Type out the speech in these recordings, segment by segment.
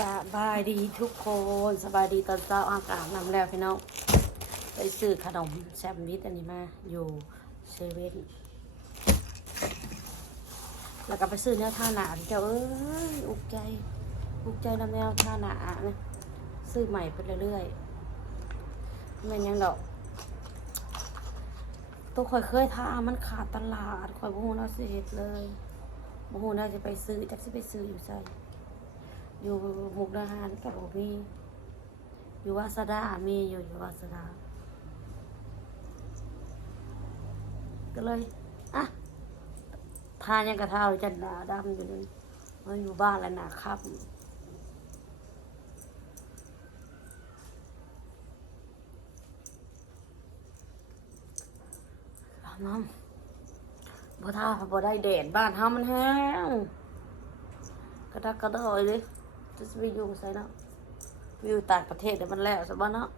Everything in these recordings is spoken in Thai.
สบายดีทุกคนสบายดีตอนเช้าอากาศนำแล้วพี่น้องไปซื้อขนมแซมวิทอันนี้มาอยู่เซเว่นแล้วก็ไปซื้อแนวท่าหนาเจ้าเอ้ยอุกใจอุกใจนำแนวท่าหนานะซื้อใหม่ไปเรื่อยๆไม่นยังดอกตัวข่อยเคยท่ามันขาดตลาดข่อยบ่ฮู้เนาะสิเฮ็ดเลยบ่ฮู้น่าจะไปซื้อจักสิไปซื้ออยู่ไส อยู่มุกดาหารกับผมมีอยู่วาสดามีอยู่อยู่วาสดา ก็เลยอะทานยังกระเท้าจันดาดำอยู่เลยมาอยู่บ้านแล้วนะครับน้ำบ่ท่าบ่ได้แดดบ้านเฮามันแห้งกระดักกระดอยเลย จะไปอยู่ใส่เนาะไปอยู่ต่างประเทศเดี๋ยวมันแล้วสบายเนาะ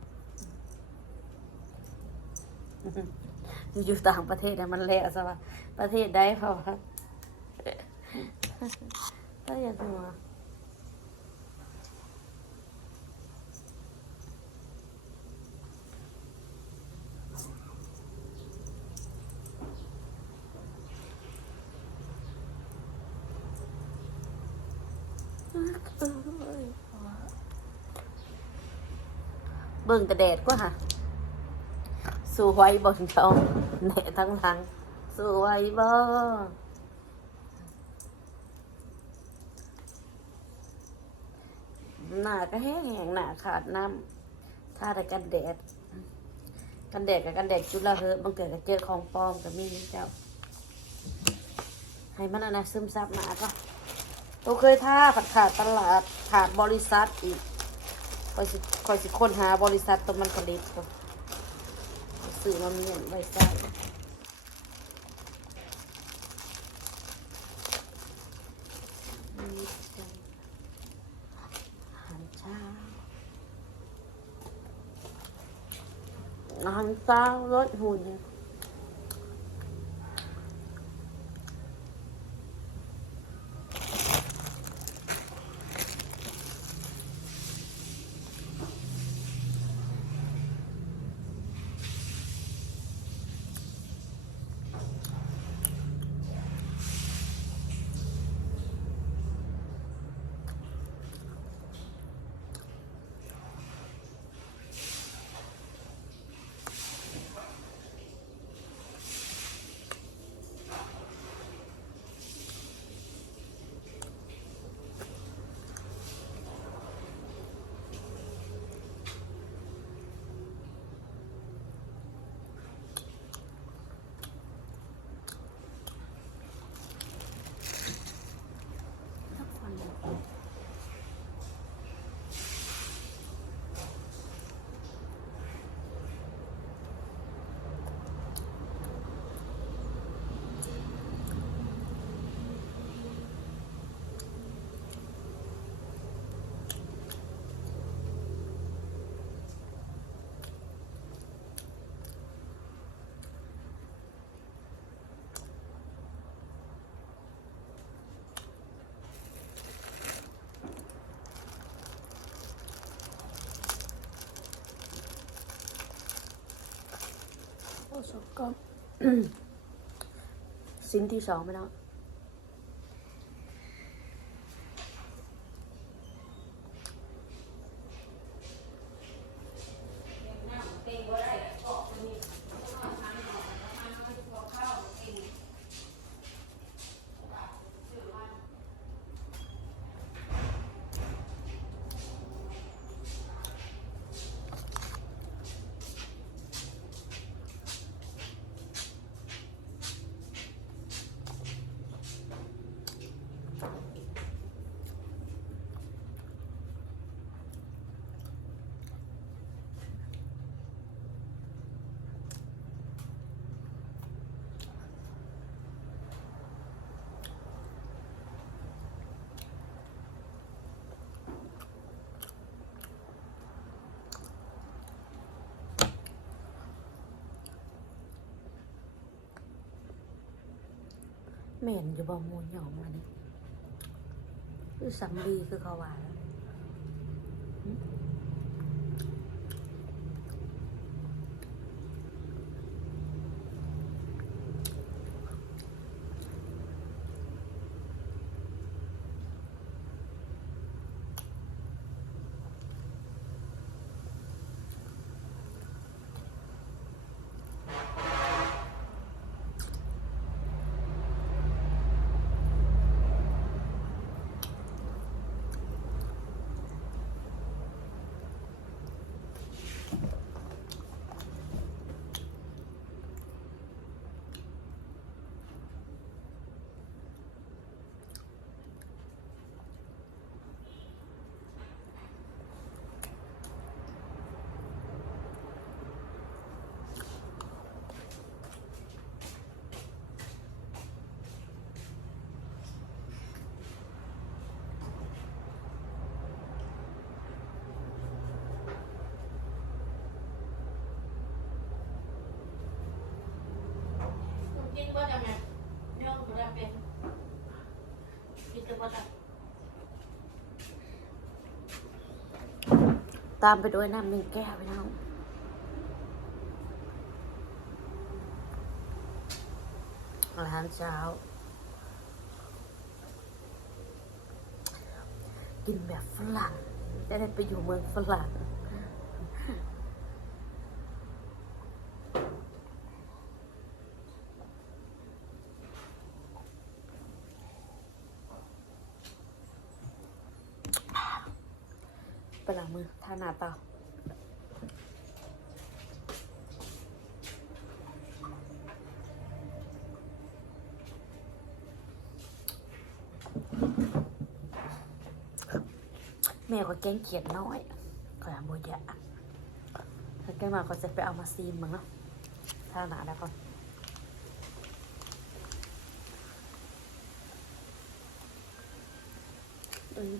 อยู่ต่างประเทศเดี๋ยวมันแล้วสบายประเทศใดเพราะว่าถ้าอยากหัว เบิ่งแต่แดดก็ค่ะ สู้ไหว้บ่เจ้าแหน่ทั้งหลัง สู้ไหว้บ่หน้าก็แห้งๆหน้าขาดน้ำถ้าแต่กันแดด กันแดดกับกันแดดจุดละเฮิรบางเกิดก็เจอของปลอมกับมีเจ้า ให้มันอนนะซึมซับหนาก็ตัวเคยท่าผัดขาดตลาดขาดบริษัทอีกค อยสิคอยสิค้นหาบริษัทตัวมันผลิตก่อนสื่อมาเมียนไว้ใส่นี่จ้ะอาหารเช้าอาหารเช้ารสหุ่น ก็ สิ้นที่สองไปแล้ว เหม็นอยู่บ่มูลหยองมานี่คือสัมบีคือเขาว่าแล้ว ตาจะตามไปด้วยน้ำหนึ่งแก้วไปน้องอาหารเช้า กินแบบฝรั่งจะได้ไปอยู่เมืองฝรั่ง ไปล้างมือทาหนาเตาแม่ก็แกงเขียดน้อยขอยบัวยะถ้าแกมาก็จะไปเอามาซีมมึงเนาะทาหนาแล้วก่อน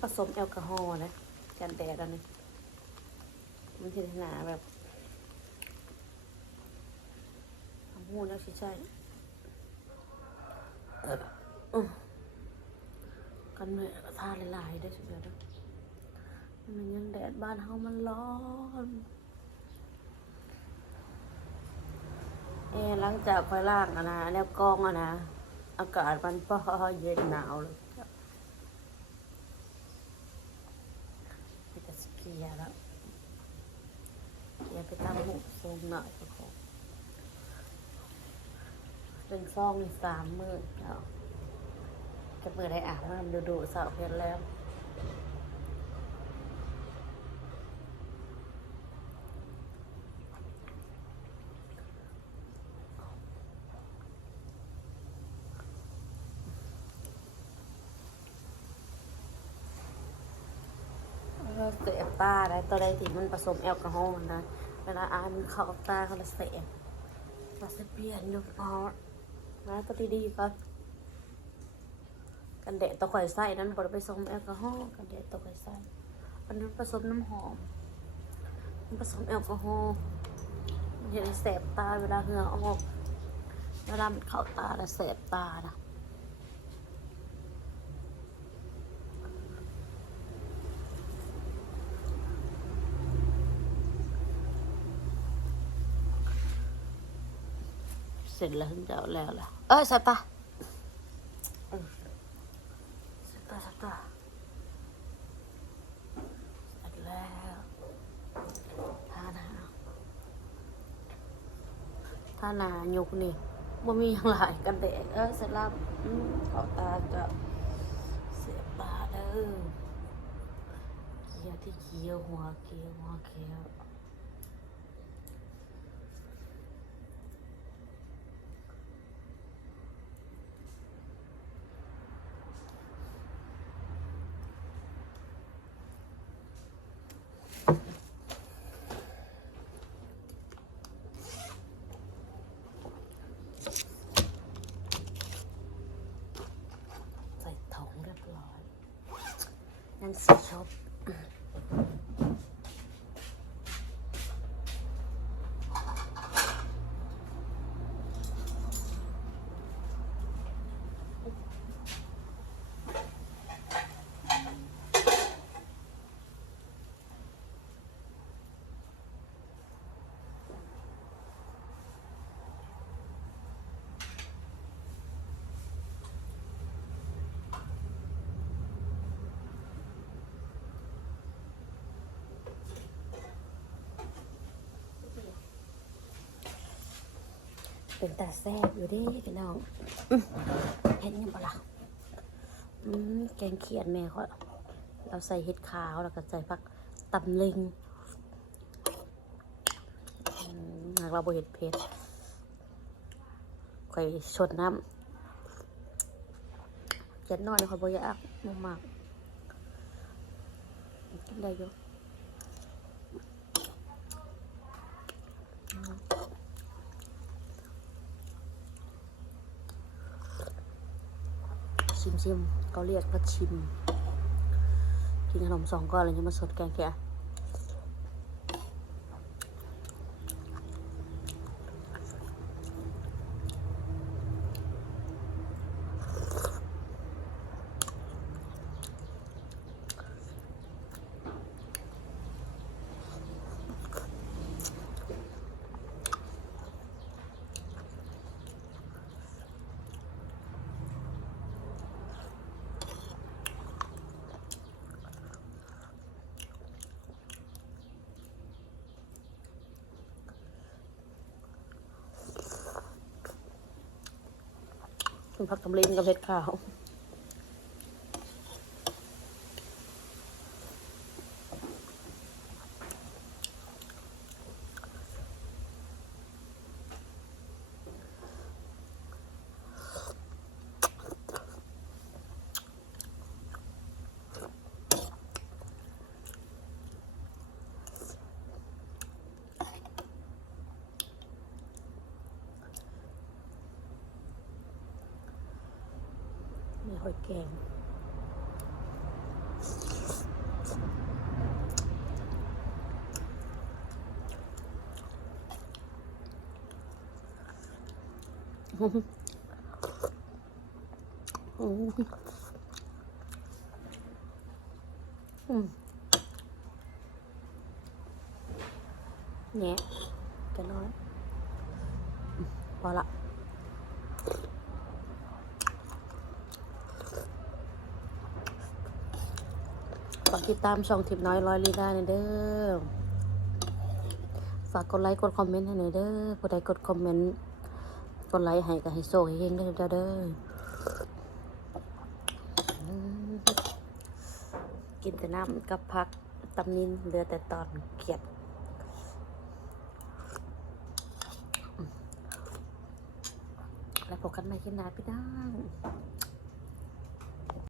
ผสมแอลกอฮอล์นะ กันแดดอันนี้มันจะหนาแบบทำหูนะใช่ใช่กันเหนื่อยก็ทาหลายๆได้สุดแล้วมันยังแดดบ้านเฮามันร้อนเอะหลังจากไฟล่างอะนะแล้วกองอะนะ อากาศมันพอเย็นหนาวเลยมี ขียแล้วอย่าไปตั้งหูทรงหน่อยทุกคนเป็นซองสามมือแล้วจะเปิดได้อ่านมันดูดูสาวเพียนแล้ว เราเสียบ ตาได้ตัวใดที่มันผสมแอลกอฮอล์นะเวลาอ่านเข้าตาเขาจะเสียบเราจะเปลี่ยนยู่พอนะตัวดีๆก่อนกันแดดตัวข่อยใส่นั้นบดไปผสมแอลกอฮอล์กันแดดตัวข่อยใส่อันนั้นผสมน้ำหอมมันผสมแอลกอฮอล์มันแสบตาเวลาเหงื่อออกเวลามันเข้าตาแล้วแสบตานะ เสร็จแล้วถึงจะเอาแล้วล่ะ เอ้ยสตาร์เออสตาร์สตาร์เสร็จแล้วทาหนาทาหนายกนี่บ่มีอย่างหลายกันแดดเออเสร็จแล้วอืมเขาตาจะเสียบตาเด้อเกียวที่เกียวหัวเกียวหัวเกียว ใส่ถุงเรียบร้อย ยังสีชอบ เป็นตาแซ่บอยู่เดิพี่น้องอืมเห็นยังปะล่ะอืมแกงเขียดแม่เขาเราใส่เห็ดขาวแล้วก็ใส่ผักตำลึงอืมหากเราบ่เห็ดเผ็ดค่อยชดน้ำเจ็ดน้อยค่อยบ่อยากมากมากกินได้อยู่ ชิมชิมเขาเรียกว่าชิม กินขนมสองก้อนเลยจะมาสดแกงแกะ ผักทำลิงกับเผ็ดขาว อยแกงอืมอืมแงะกันน้อยอืมพอละ ฝาก ติดตามช่องทิปน้อยร้อยลีได้ในเด้อ ฝากกดไลค์กดคอมเมนต์ให้หน่อยเด้อผู้ใดกดคอมเมนต์ กดไลค์ให้ก็ให้โซ่ให้เฮงเด้อเด้อเด้ออืมกินแต่น้ำกับพักตำนินเหลือแต่ตอนเขียดแล้วพบกันใหม่คลิปหน้าพี่น้อง